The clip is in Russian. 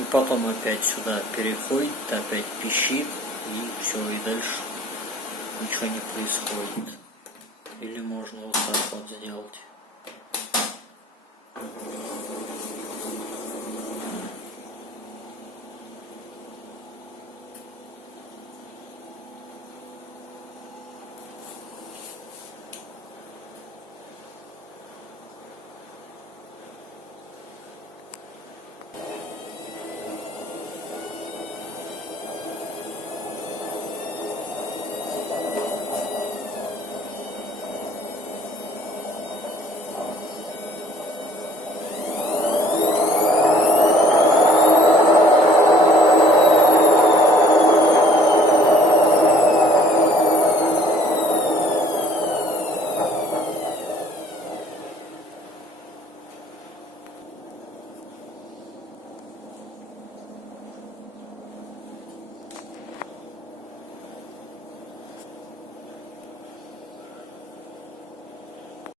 И потом опять сюда переходит, опять пищит, и все, и дальше ничего не происходит. Или можно вот так вот сделать.